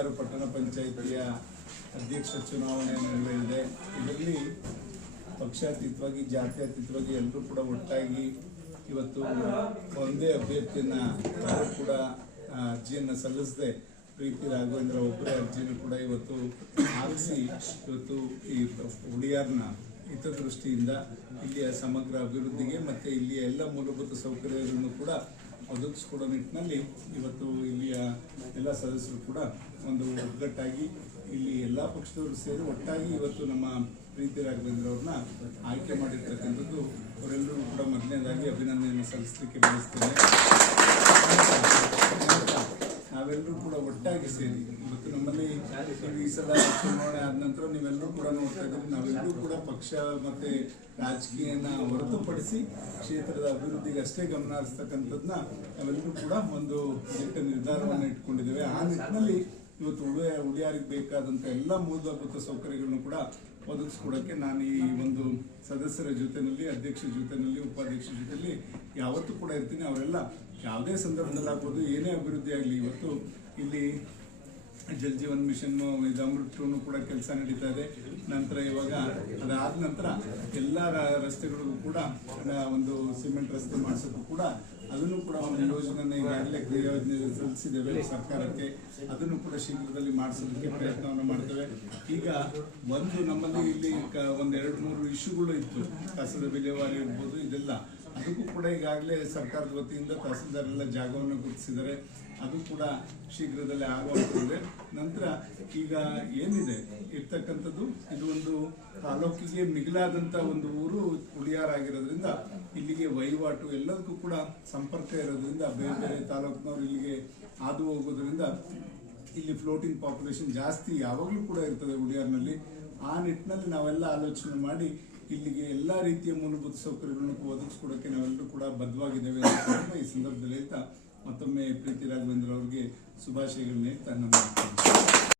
ಉಳಿಯಾರು ಪಟ್ಟಣ ಪಂಚಾಯಿತಿಯ ಅಧ್ಯಕ್ಷ ಚುನಾವಣೆ ನಡೆಯಲಿದೆ. ಇದರಲ್ಲಿ ಪಕ್ಷಾತೀತವಾಗಿ ಜಾತ್ಯತೀತವಾಗಿ ಎಲ್ಲರೂ ಕೂಡ ಒಟ್ಟಾಗಿ ಇವತ್ತು ಒಂದೇ ಅಭ್ಯರ್ಥಿಯನ್ನ ಯಾರು ಕೂಡ ಅರ್ಜಿಯನ್ನು ಸಲ್ಲಿಸದೆ ಪ್ರೀತಿ ರಾಘವೇಂದ್ರ ಒಬ್ಬರೇ ಅರ್ಜಿಯನ್ನು ಕೂಡ ಇವತ್ತು ಹಾಕಿಸಿ ಇವತ್ತು ಈ ಉಳಿಯಾರ್ನ ಹಿತದೃಷ್ಟಿಯಿಂದ ಇಲ್ಲಿಯ ಸಮಗ್ರ ಅಭಿವೃದ್ಧಿಗೆ ಮತ್ತು ಇಲ್ಲಿಯ ಎಲ್ಲ ಮೂಲಭೂತ ಸೌಕರ್ಯಗಳನ್ನು ಕೂಡ ಒದಗಿಸ್ಕೊಡೋ ನಿಟ್ಟಿನಲ್ಲಿ ಇವತ್ತು ಇಲ್ಲಿಯ ಎಲ್ಲ ಸದಸ್ಯರು ಕೂಡ ಒಂದು ಒಗ್ಗಟ್ಟಾಗಿ ಇಲ್ಲಿ ಎಲ್ಲ ಪಕ್ಷದವರು ಸೇರಿ ಒಟ್ಟಾಗಿ ಇವತ್ತು ನಮ್ಮ ಪ್ರೀತಿ ರಾಘವೇಂದ್ರ ಅವ್ರನ್ನ ಆಯ್ಕೆ ಮಾಡಿರ್ತಕ್ಕಂಥದ್ದು ಅವರೆಲ್ಲರೂ ಕೂಡ ಮೊದಲನೇದಾಗಿ ಅಭಿನಂದನೆಯನ್ನು ಸಲ್ಲಿಸಲಿಕ್ಕೆ ಬಯಸ್ತೇನೆ. ನಾವೆಲ್ಲರೂ ಕೂಡ ಒಟ್ಟಾಗಿ ಸೇರಿ ಇವತ್ತು ನಮ್ಮಲ್ಲಿ ಈ ಸಲ ಚುನಾವಣೆ ಆದ ನಂತರ ನೀವೆಲ್ಲರೂ ಕೂಡ ನೋಡ್ತಾ ಇದ್ದೀರಿ, ನಾವೆಲ್ಲರೂ ಕೂಡ ಪಕ್ಷ ಮತ್ತೆ ರಾಜಕೀಯನ ಹೊರತುಪಡಿಸಿ ಕ್ಷೇತ್ರದ ಅಭಿವೃದ್ಧಿಗೆ ಅಷ್ಟೇ ಗಮನ ಹರಿಸ್ತಕ್ಕಂಥದ್ದನ್ನ ನಾವೆಲ್ಲರೂ ಕೂಡ ಒಂದು ದಿಟ್ಟ ನಿರ್ಧಾರವನ್ನು ಇಟ್ಕೊಂಡಿದ್ದೇವೆ. ಆ ನಿಟ್ಟಿನಲ್ಲಿ ಇವತ್ತು ಉಳಿಯಾರಿಗೆ ಬೇಕಾದಂಥ ಎಲ್ಲ ಮೂಲಭೂತ ಸೌಕರ್ಯಗಳನ್ನು ಕೂಡ ಒದಗಿಸ್ಕೊಡೋಕ್ಕೆ ನಾನು ಈ ಒಂದು ಸದಸ್ಯರ ಜೊತೆಯಲ್ಲಿ, ಅಧ್ಯಕ್ಷರ ಜೊತೆಯಲ್ಲಿ, ಉಪಾಧ್ಯಕ್ಷರ ಜೊತೆಯಲ್ಲಿ ಯಾವತ್ತೂ ಕೂಡ ಇರ್ತೀನಿ. ಅವರೆಲ್ಲ ಯಾವುದೇ ಸಂದರ್ಭದಲ್ಲಾಗ್ಬೋದು, ಏನೇ ಅಭಿವೃದ್ಧಿ ಆಗಲಿ, ಇವತ್ತು ಇಲ್ಲಿ ಜಲ್ ಜೀವನ್ ಮಿಷನ್ ಅಮೃತನು ಕೂಡ ಕೆಲಸ ನಡೀತಾ ಇದೆ. ನಂತರ ಇವಾಗ ಅದಾದ ನಂತರ ಎಲ್ಲ ರಸ್ತೆಗಳಿಗೂ ಕೂಡ ಒಂದು ಸಿಮೆಂಟ್ ರಸ್ತೆ ಮಾಡಿಸೋಕ್ಕೂ ಕೂಡ ಅದನ್ನು ಕೂಡ ಒಂದು ಯೋಜನೆ ಈಗಾಗಲೇ ಯೋಜನೆ ಸಲ್ಲಿಸಿದ್ದೇವೆ ಸರ್ಕಾರಕ್ಕೆ. ಅದನ್ನು ಕೂಡ ಶೀಘ್ರದಲ್ಲಿ ಮಾಡಿಸೋದಕ್ಕೆ ಪ್ರಯತ್ನವನ್ನು ಮಾಡ್ತೇವೆ. ಈಗ ಒಂದು ನಮ್ಮಲ್ಲಿ ಇಲ್ಲಿ ಒಂದು 2-3 ಇಶ್ಯೂಗಳು ಇತ್ತು, ಕಸದ ವಿಲೇವಾರಿ ಇರ್ಬೋದು, ಇದೆಲ್ಲ ಅದಕ್ಕೂ ಕೂಡ ಈಗಾಗಲೇ ಸರ್ಕಾರದ ವತಿಯಿಂದ ತಹಸೀಲ್ದಾರ್ ಎಲ್ಲ ಜಾಗವನ್ನು ಗುರುತಿಸಿದ್ದಾರೆ. ಅದು ಕೂಡ ಶೀಘ್ರದಲ್ಲೇ ಆಗುವಂತಿದೆ. ನಂತರ ಈಗ ಏನಿದೆ ಇರ್ತಕ್ಕಂಥದ್ದು, ಇದು ಒಂದು ತಾಲೂಕಿಗೆ ಮಿಗಿಲಾದಂಥ ಒಂದು ಊರು ಉಳಿಯಾರಾಗಿರೋದ್ರಿಂದ ಇಲ್ಲಿಗೆ ವಹಿವಾಟು ಎಲ್ಲದಕ್ಕೂ ಕೂಡ ಸಂಪರ್ಕ ಇರೋದ್ರಿಂದ ಬೇರೆ ಬೇರೆ ತಾಲೂಕಿನವರು ಇಲ್ಲಿಗೆ ಹಾದು ಹೋಗೋದ್ರಿಂದ ಇಲ್ಲಿ ಫ್ಲೋಟಿಂಗ್ ಪಾಪ್ಯುಲೇಷನ್ ಜಾಸ್ತಿ ಯಾವಾಗಲೂ ಕೂಡ ಇರ್ತದೆ ಉಳಿಯಾರ್ನಲ್ಲಿ. ಆ ನಿಟ್ಟಿನಲ್ಲಿ ನಾವೆಲ್ಲ ಆಲೋಚನೆ ಮಾಡಿ ಇಲ್ಲಿಗೆ ಎಲ್ಲ ರೀತಿಯ ಮೂಲಭೂತ ಸೌಕರ್ಯಗಳನ್ನು ಒದಗಿಸ್ಕೊಡೋಕ್ಕೆ ನಾವೆಲ್ಲರೂ ಕೂಡ ಬದ್ಧವಾಗಿದ್ದೇವೆ ಅಂತ ಈ ಸಂದರ್ಭದಲ್ಲಿ ಹೇಳ್ತಾ ಮತ್ತೊಮ್ಮೆ ಪ್ರೀತಿ ರಾಘವೇಂದ್ರ ಅವರಿಗೆ ಶುಭಾಶಯಗಳನ್ನ ಹೇಳ್ತಾ